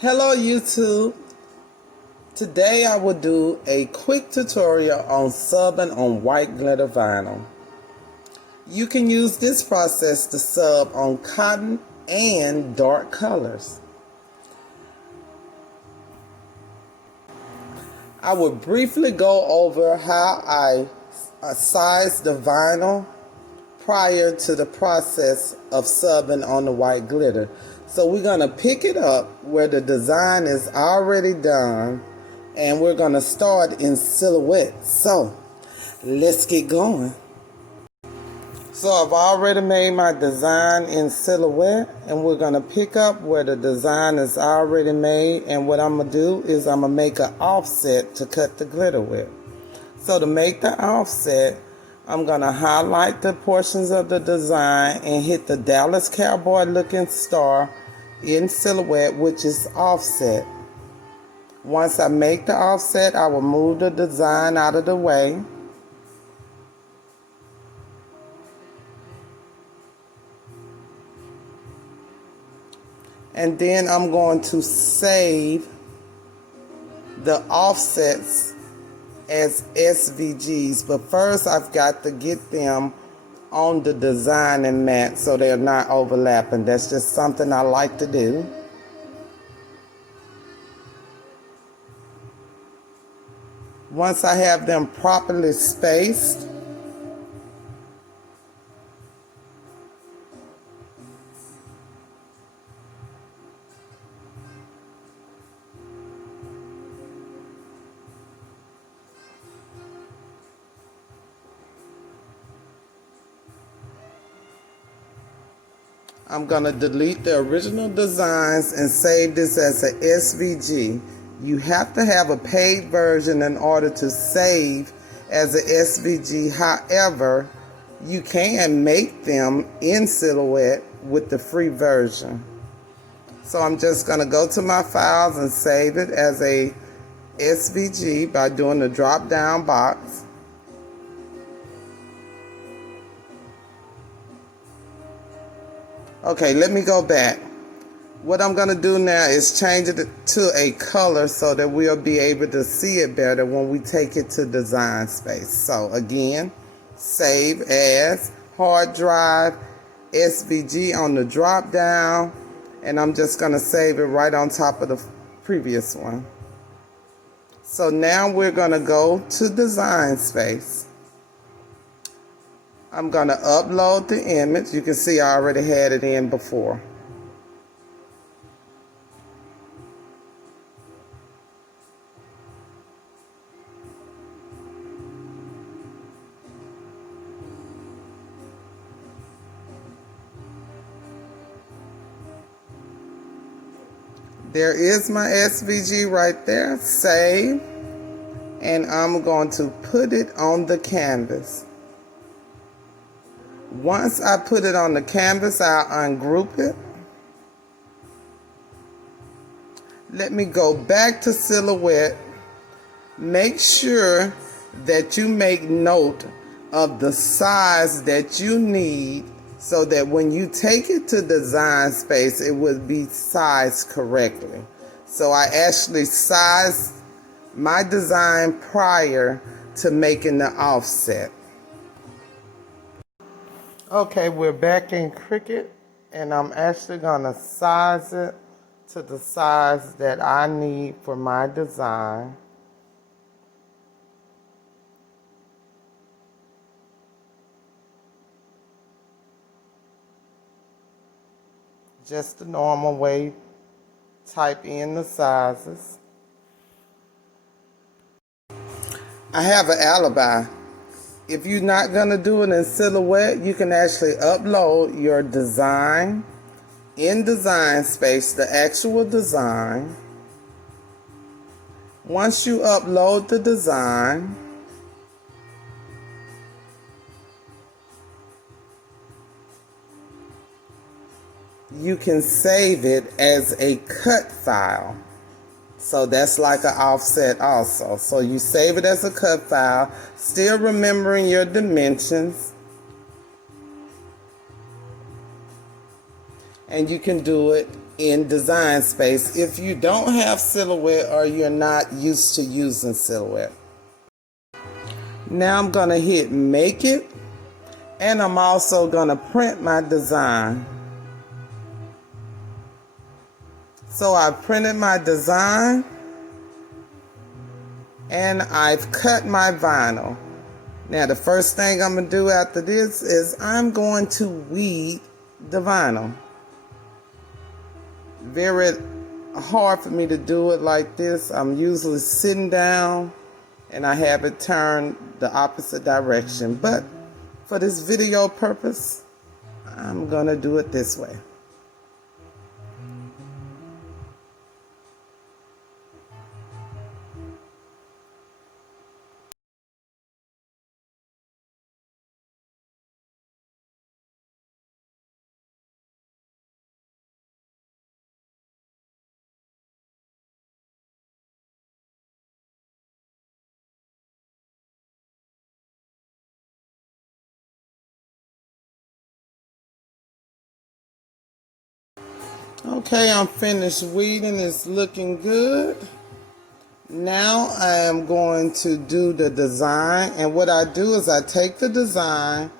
Hello YouTube. Today I will do a quick tutorial on subbing on white glitter vinyl. You can use this process to sub on cotton and dark colors. I will briefly go over how I size the vinyl prior to the process of subbing on the white glitter. So we're going to pick it up where the design is already done, and we're going to start in silhouette. So let's get going. So I've already made my design in silhouette, and we're going to pick up where the design is already made, and what I'm going to do is I'm going to make an offset to cut the glitter with. So to make the offset, I'm going to highlight the portions of the design and hit the Dallas Cowboy looking star in silhouette, which is offset. Once I make the offset, I will move the design out of the way. And then I'm going to save the offsets as SVGs, but first I've got to get them on the design and mat so they're not overlapping. That's just something I like to do. Once I have them properly spaced, I'm going to delete the original designs and save this as a SVG. You have to have a paid version in order to save as a SVG. However, you can make them in silhouette with the free version. So I'm just going to go to my files and save it as a SVG by doing the drop down box. Okay, let me go back. What I'm going to do now is change it to a color so that we'll be able to see it better when we take it to design space. So again, save as, hard drive, SVG on the drop down, and I'm just going to save it right on top of the previous one. So now we're going to go to design space. I'm going to upload the image. You can see I already had it in before. There is my SVG right there, save, and I'm going to put it on the canvas. Once I put it on the canvas, I'll ungroup it. Let me go back to silhouette. Make sure that you make note of the size that you need so that when you take it to design space, it will be sized correctly. So I actually sized my design prior to making the offset. Okay, we're back in Cricut, and I'm actually going to size it to the size that I need for my design. Just the normal way, type in the sizes. I have an alibi. If you're not going to do it in silhouette, you can actually upload your design in design space, the actual design. Once you upload the design, you can save it as a cut file. So that's like an offset also. So you save it as a cut file, still remembering your dimensions. And you can do it in design space if you don't have silhouette or you're not used to using silhouette. Now I'm going to hit make it, and I'm also going to print my design. So I printed my design and I've cut my vinyl. Now the first thing I'm going to do after this is I'm going to weed the vinyl. Very hard for me to do it like this. I'm usually sitting down and I have it turned the opposite direction. But for this video purpose, I'm going to do it this way. Okay, I'm finished weeding. It's looking good. Now I am going to do the design, and what I do is I take the design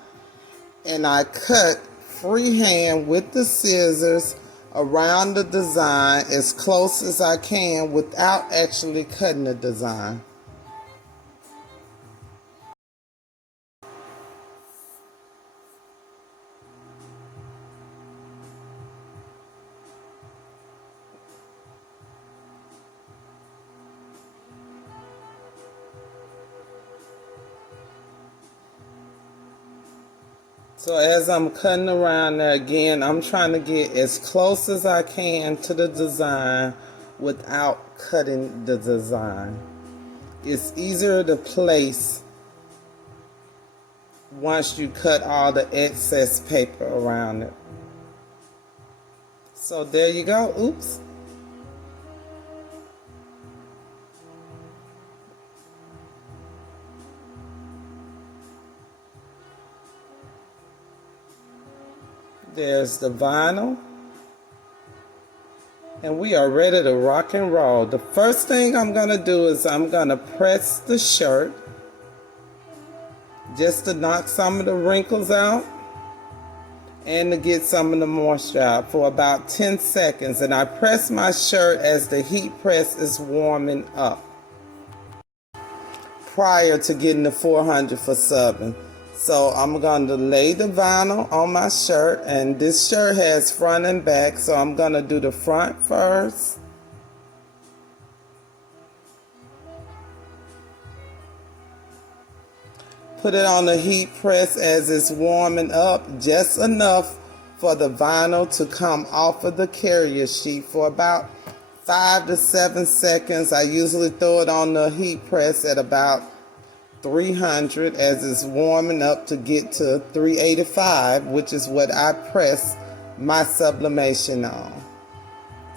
and I cut freehand with the scissors around the design as close as I can without actually cutting the design. So as I'm cutting around there again, I'm trying to get as close as I can to the design without cutting the design. It's easier to place once you cut all the excess paper around it. So there you go. Oops. There's the vinyl, and we are ready to rock and roll. The first thing I'm going to do is I'm going to press the shirt just to knock some of the wrinkles out and to get some of the moisture out for about 10 seconds. And I press my shirt as the heat press is warming up prior to getting the 400 for subbing. So I'm going to lay the vinyl on my shirt, and this shirt has front and back, so I'm going to do the front first. Put it on the heat press as it's warming up, just enough for the vinyl to come off of the carrier sheet for about 5 to 7 seconds. I usually throw it on the heat press at about 300 as it's warming up to get to 385, which is what I press my sublimation on.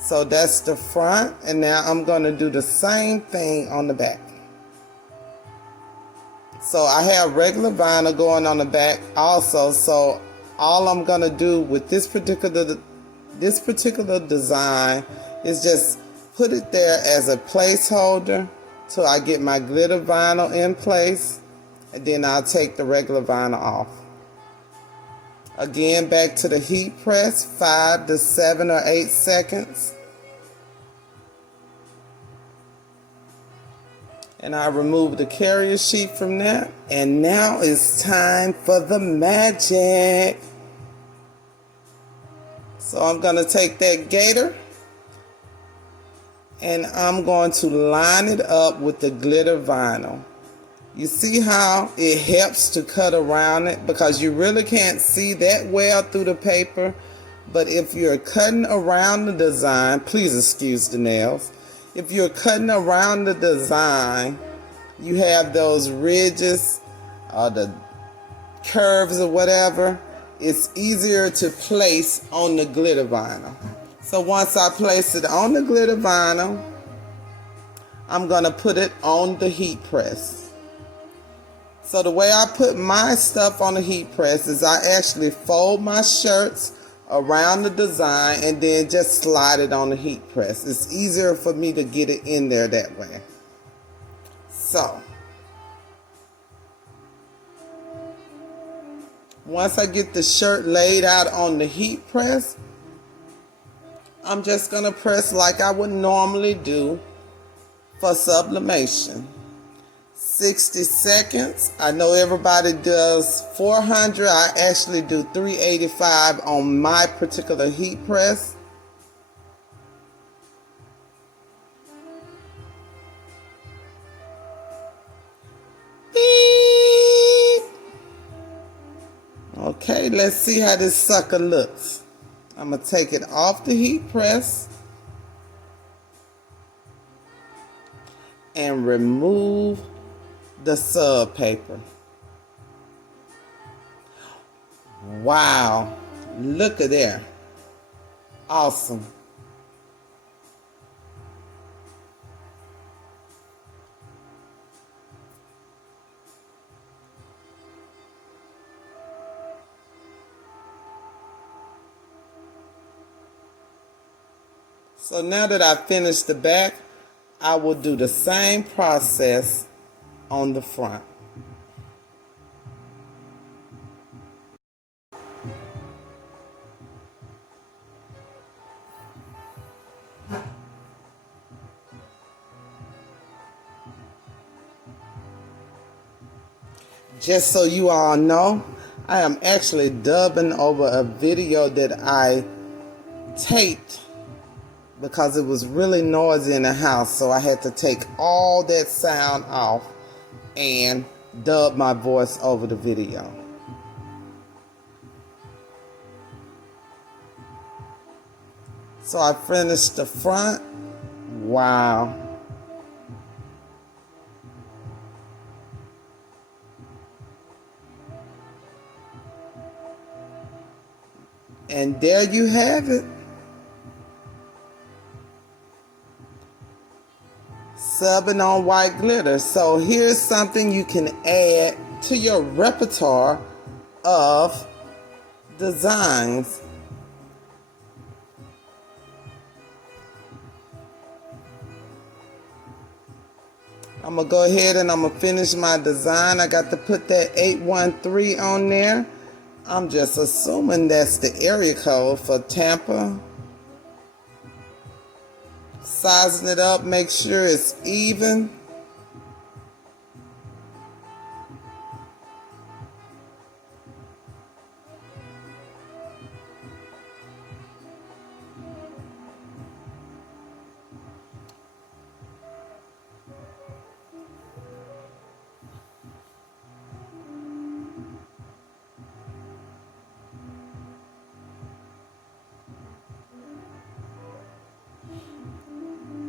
So that's the front, and now I'm going to do the same thing on the back. So I have regular vinyl going on the back also, so all I'm going to do with this particular design is just put it there as a placeholder till I get my glitter vinyl in place, and then I'll take the regular vinyl off. Again, back to the heat press, 5 to 7 or 8 seconds. And I remove the carrier sheet from that. And now it's time for the magic. So I'm going to take that gator and I'm going to line it up with the glitter vinyl. You see how it helps to cut around it, because you really can't see that well through the paper. But if you're cutting around the design, please excuse the nails. If you're cutting around the design, you have those ridges or the curves or whatever. It's easier to place on the glitter vinyl. So once I place it on the glitter vinyl, I'm going to put it on the heat press. So the way I put my stuff on the heat press is I actually fold my shirts around the design and then just slide it on the heat press. It's easier for me to get it in there that way. So once I get the shirt laid out on the heat press, I'm just going to press like I would normally do for sublimation. 60 seconds. I know everybody does 400. I actually do 385 on my particular heat press. Beep. Okay, let's see how this sucker looks. I'm going to take it off the heat press and remove the sub paper. Wow, look at there. Awesome. So now that I've finished the back, I will do the same process on the front. Just so you all know, I am actually dubbing over a video that I taped because it was really noisy in the house, so I had to take all that sound off and dub my voice over the video. So I finished the front. Wow. And there you have it. Subbing on white glitter. So here's something you can add to your repertoire of designs. I'm going to go ahead and I'm going to finish my design. I got to put that 813 on there. I'm just assuming that's the area code for Tampa. Sizing it up, make sure it's even.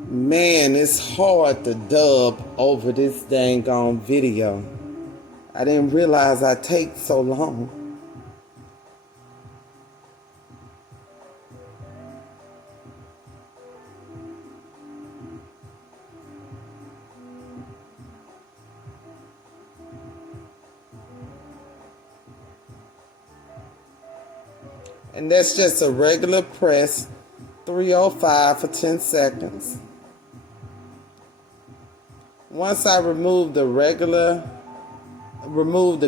Man, it's hard to dub over this dang on video. I didn't realize I take so long. And that's just a regular press, 305 for 10 seconds. Once I remove the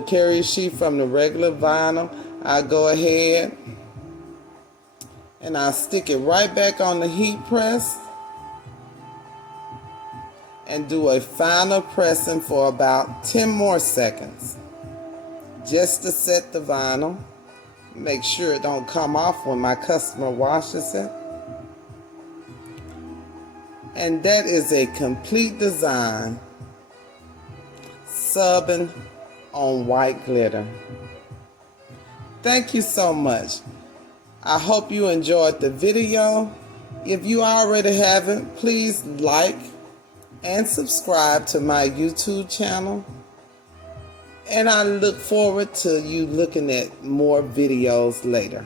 carrier sheet from the regular vinyl, I go ahead and I stick it right back on the heat press and do a final pressing for about 10 more seconds just to set the vinyl. Make sure it don't come off when my customer washes it. And that is a complete design, subbing on white glitter. Thank you so much. I hope you enjoyed the video. If you already haven't, please like and subscribe to my YouTube channel. And I look forward to you looking at more videos later.